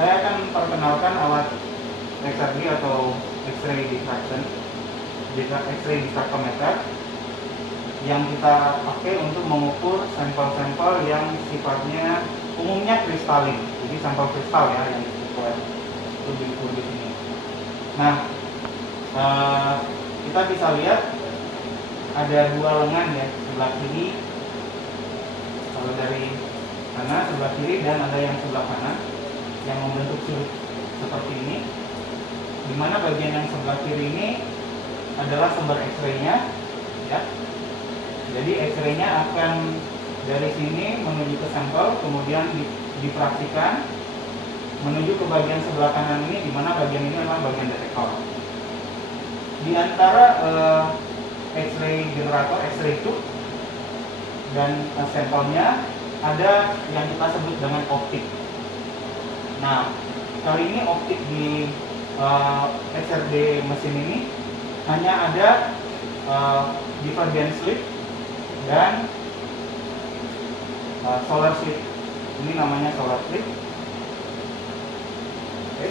saya akan perkenalkan alat XRD atau X-ray diffraction, X-ray diffractometer, yang kita pakai untuk mengukur sampel-sampel yang sifatnya umumnya kristalin. Jadi sampel kristal ya yang diukur di sini. Nah, kita bisa lihat ada dua lengan ya, sebelah kiri kalau dari sana sebelah kiri, dan ada yang sebelah kanan yang membentuk sudut seperti ini, dimana bagian yang sebelah kiri ini adalah sumber X-ray-nya ya. Jadi X-ray-nya akan dari sini menuju ke sampel, kemudian difraksikan menuju ke bagian sebelah kanan ini, dimana bagian ini adalah bagian detektor. Di antara X-ray generator, X-ray tube dan sampelnya ada yang kita sebut dengan optik. Nah, kali ini optik di XRD mesin ini hanya ada divergent slit dan solar slit. Ini namanya solar slit. Oke.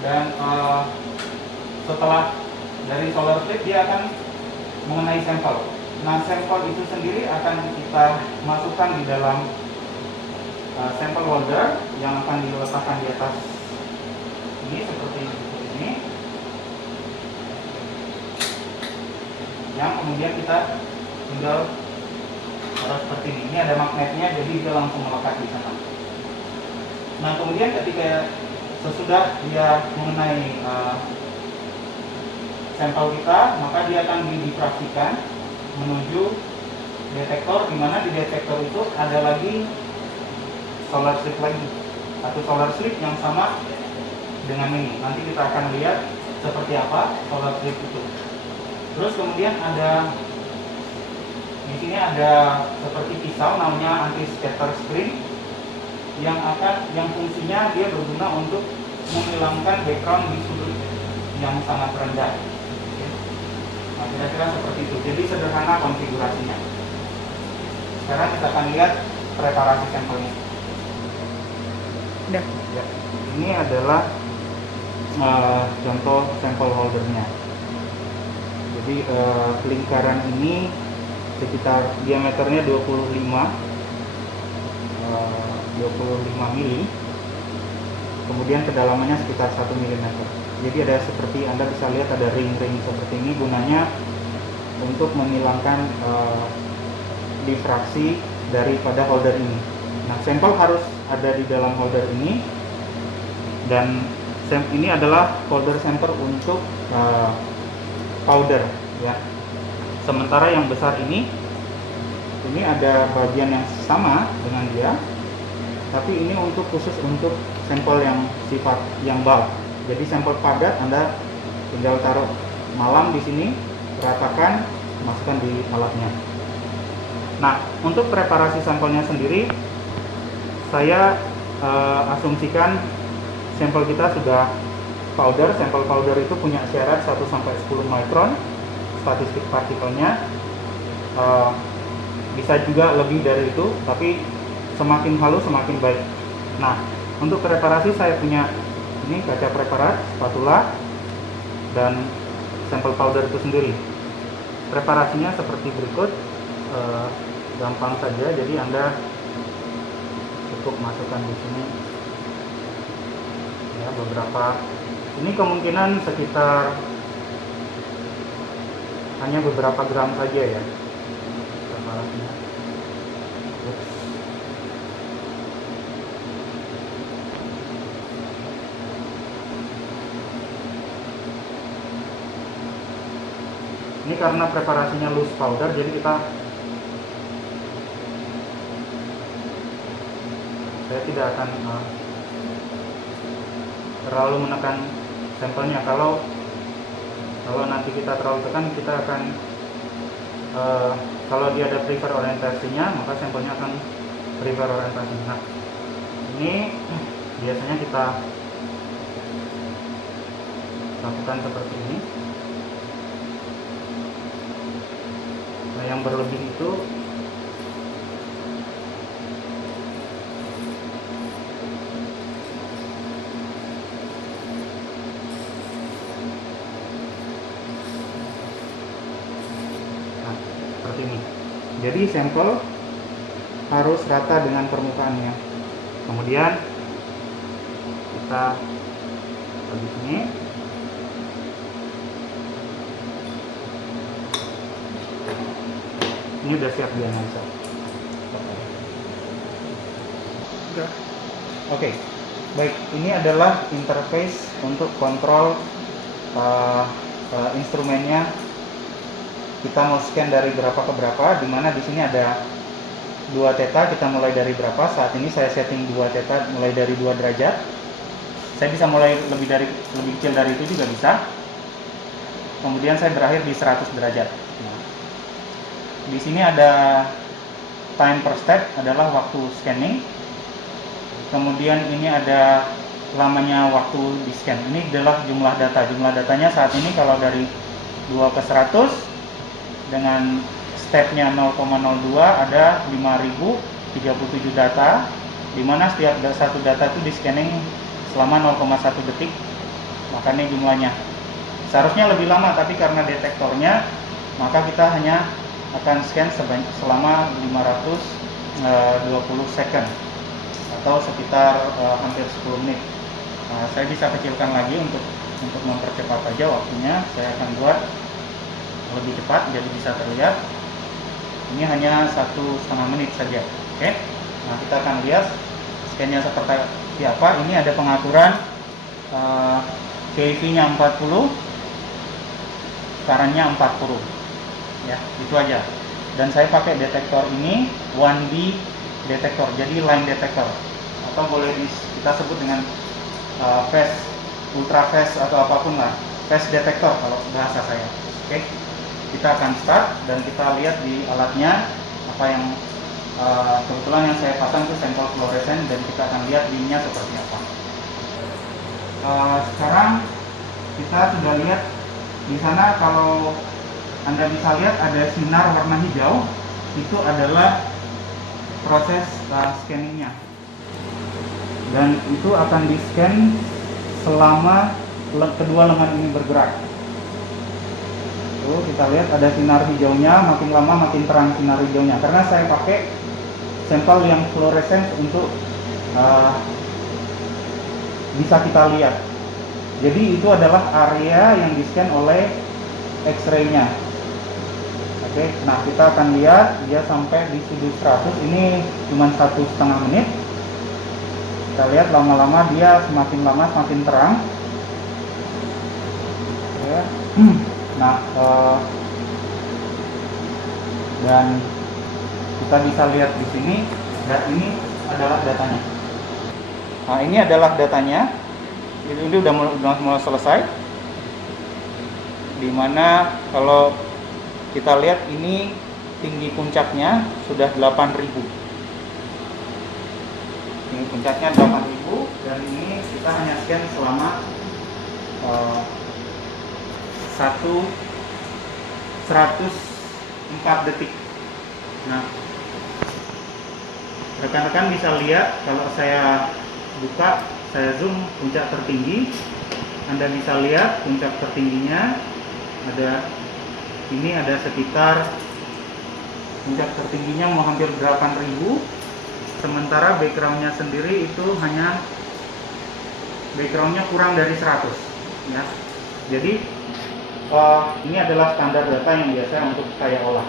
Dan setelah dari solar slit dia akan mengenai sampel. Nah, sampel itu sendiri akan kita masukkan di dalam sampel holder yang akan diletakkan di atas ini seperti ini, yang kemudian kita tinggal taruh seperti ini. Ini ada magnetnya, jadi dia langsung melekat di sana. Nah, kemudian ketika sesudah dia mengenai sampel kita, maka dia akan didifraksikan menuju detektor, di mana di detektor itu ada lagi solar slit lagi, atau solar slit yang sama dengan ini. Nanti kita akan lihat seperti apa solar slit itu. Terus kemudian ada di sini ada seperti pisau namanya anti scatter screen yang fungsinya dia berguna untuk menghilangkan background di sudut yang sangat rendah. Nah, kira-kira seperti itu. Jadi sederhana konfigurasinya. Sekarang kita akan lihat preparasi sampelnya. Udah. Ya, ini adalah contoh sampel holdernya. Jadi lingkaran ini sekitar diameternya 25 mili, kemudian kedalamannya sekitar 1 mm. Jadi ada seperti Anda bisa lihat ada ring-ring seperti ini, gunanya untuk menghilangkan difraksi daripada holder ini. Nah, sampel harus ada di dalam holder ini, dan ini adalah holder sampel untuk powder ya. Sementara yang besar ini ada bagian yang sama dengan dia, tapi ini khusus untuk sampel yang sifat yang bulk. Jadi sampel padat Anda tinggal taruh malam di sini, ratakan, masukkan di alatnya. Nah, untuk preparasi sampelnya sendiri, saya asumsikan sampel kita sudah powder. Sampel powder itu punya syarat 1-10 micron statistik partikelnya. Bisa juga lebih dari itu, tapi semakin halus semakin baik. Nah, untuk preparasi saya punya ini kaca preparat, spatula, dan sampel powder itu sendiri. Preparasinya seperti berikut, gampang saja. Jadi Anda cukup masukkan di sini ya beberapa. Ini kemungkinan sekitar hanya beberapa gram saja ya preparasinya. Ini karena preparasinya loose powder, jadi saya tidak akan terlalu menekan sampelnya. Kalau nanti kita terlalu tekan, kita akan kalau dia ada prefer orientasinya, maka sampelnya akan prefer orientasi. Nah, ini biasanya kita lakukan seperti ini. Nah, yang berlebih itu Jadi sampel harus rata dengan permukaannya. Kemudian kita bagi sini. Ini udah siap dianalisa. Oke, baik. Ini adalah interface untuk kontrol instrumennya. Kita mau scan dari berapa ke berapa, dimana di sini ada 2 theta, kita mulai dari berapa. Saat ini saya setting 2 theta mulai dari 2 derajat. Saya bisa mulai lebih kecil dari itu juga bisa. Kemudian saya berakhir di 100 derajat. Nah, di sini ada time per step, adalah waktu scanning. Kemudian ini ada lamanya waktu di scan. Ini adalah jumlah data. Jumlah datanya saat ini kalau dari 2 ke 100 dengan stepnya 0,02 ada 5037 data, dimana setiap satu data itu di scanning selama 0,1 detik. Makanya jumlahnya seharusnya lebih lama, tapi karena detektornya maka kita hanya akan scan selama 520 second atau sekitar hampir 10 menit. Nah, saya bisa kecilkan lagi untuk mempercepat aja waktunya. Saya akan buat lebih cepat jadi bisa terlihat. Ini hanya 1,5 menit saja. Oke. Nah, kita akan lihat scan-nya seperti apa. Ini ada pengaturan KV-nya 40, current-nya 40. Ya, itu aja. Dan saya pakai detektor ini 1D detektor, jadi line detektor, atau boleh kita sebut dengan phase, ultra phase atau apapun lah, phase detektor kalau bahasa saya. Oke, kita akan start dan kita lihat di alatnya apa yang kebetulan yang saya pasang itu sampel fluoresen, dan kita akan lihat dinnya seperti apa. Sekarang kita sudah lihat di sana, kalau Anda bisa lihat ada sinar warna hijau, itu adalah proses scanningnya, dan itu akan di scan selama kedua lengan ini bergerak. Tuh, kita lihat ada sinar hijaunya, makin lama makin terang sinar hijaunya, karena saya pakai sampel yang fluoresen untuk bisa kita lihat. Jadi itu adalah area yang di scan oleh X-ray-nya. Oke, nah kita akan lihat dia sampai di sudut 100. Ini cuma 1,5 menit. Kita lihat lama-lama dia semakin lama semakin terang. Oke. Nah, dan kita bisa lihat di sini, dan ini adalah datanya. Nah, ini adalah datanya. Ini udah mulai selesai. Dimana kalau kita lihat ini tinggi puncaknya sudah 8.000. Tinggi puncaknya 8.000, dan ini kita hanya scan selama 104 detik. Nah, rekan-rekan bisa lihat kalau saya buka, saya zoom puncak tertinggi, Anda bisa lihat puncak tertingginya ini ada sekitar, puncak tertingginya mau hampir 8.000, sementara backgroundnya sendiri itu hanya backgroundnya kurang dari 100 ya. Jadi ini adalah standar data yang biasa untuk saya olah.